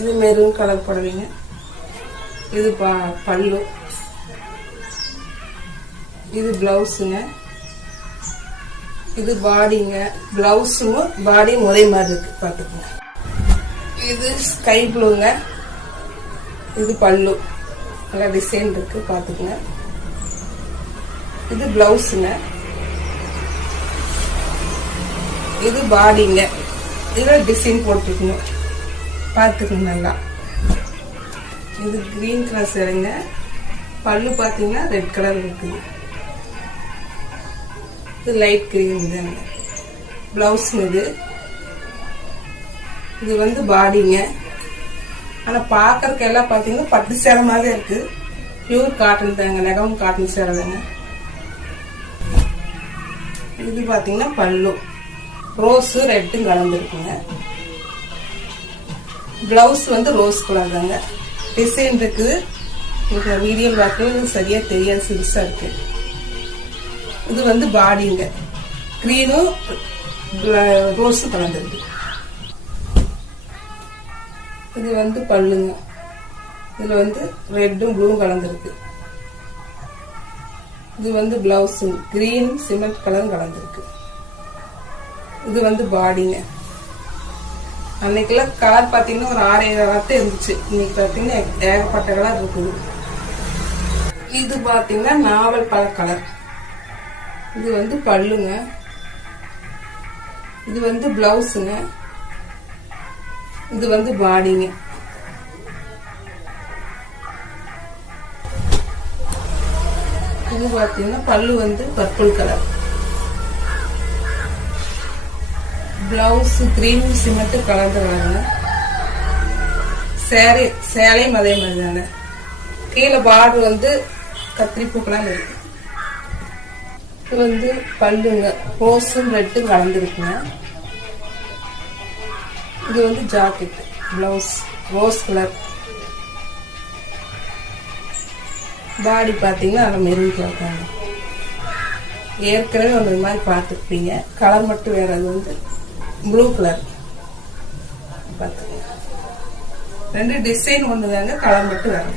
இது maroon colour புடவைங்க. இது பல்லு. இது பிளவுஸுங்க. இது பாடிங்க. பிளவுஸும் பாடியும் ஒரே மாதிரி இருக்கு பாத்துக்கோங்க. இது ஸ்கை ப்ளூங்க. இது பல்லு, நல்லா டிசைன் இருக்கு பாத்துக்கோங்க. இது பிளவுஸுங்க. இது பாடிங்க. இதுல டிசைன் போட்டுக்கணும் பாத்துக்கணும் நல்லா. இது கிரீன் கலர் சேலைங்க. பல்லு பாத்தீங்கன்னா ரெட் கலர் இருக்குது. இது லைட் கிரீன் தாங்க. பிளவுஸ் இது வந்து பாடிங்க. ஆனா பாக்குறதுக்கு எல்லாம் பாத்தீங்கன்னா பட்டு சேலை மாதிரி இருக்கு. பியூர் காட்டன் தாங்க, நெகம் காட்டன் சேலை தாங்க. இது பாத்தீங்கன்னா பல்லு ரோஸ் ரெட்டும் கலந்துருக்குங்க. பிளவுஸ் வந்து ரோஸ் கலர் தாங்க. டிசைன் இருக்குது. வீடியோ பார்க்க சரியா தெரியாது, சிறுசா இருக்கு. இது வந்து பாடிங்க. கிரீனும் ரோஸும் கலந்துருக்கு. இது வந்து பல்லுங்க. இதுல வந்து ரெட்டும் ப்ளூவும் கலந்துருக்கு. இது வந்து பிளவுஸ் கிரீன் சிமெண்ட் கலரும் கலந்துருக்கு. இது வந்து பாடிங்க. அன்னைக்கெல்லாம் கலர் பாத்தீங்கன்னா ஒரு 6-7 வார்த்தை இருந்துச்சு. இன்னைக்கு பாத்தீங்கன்னா ஏகப்பட்ட கலர் இருக்குது. இது பாத்தீங்கன்னா நாவல் பழ கலர். இது வந்து பல்லுங்க. இது வந்து பிளவுஸுங்க. இது வந்து பாடிங்க. இது பாத்தீங்கன்னா பல்லு வந்து purple colour. Blouse green cement கலந்து கலருங்க. சேலையும் அதே மாதிரி தாங்க. கீழே பார்டர் வந்து கத்திரிப்பூக்கெல்லாம் இருக்கு. இது வந்து பல்லுங்க. ரோஸும் ரெட்டும் கலந்துருக்குங்க. இது வந்து jacket. Blouse rose colour. Body பாத்தீங்கன்னா அதை மெரூன் கலர் தாங்க. ஏற்கனவே ஒரு மாதிரி பார்த்துருப்பீங்க. கலர் மட்டும் வேற. அது வந்து ப்ளூ கலர். பார்த்துக்கோங்க. 2 டிசைன் ஒன்று தாங்க, கலர் மட்டும் வேற.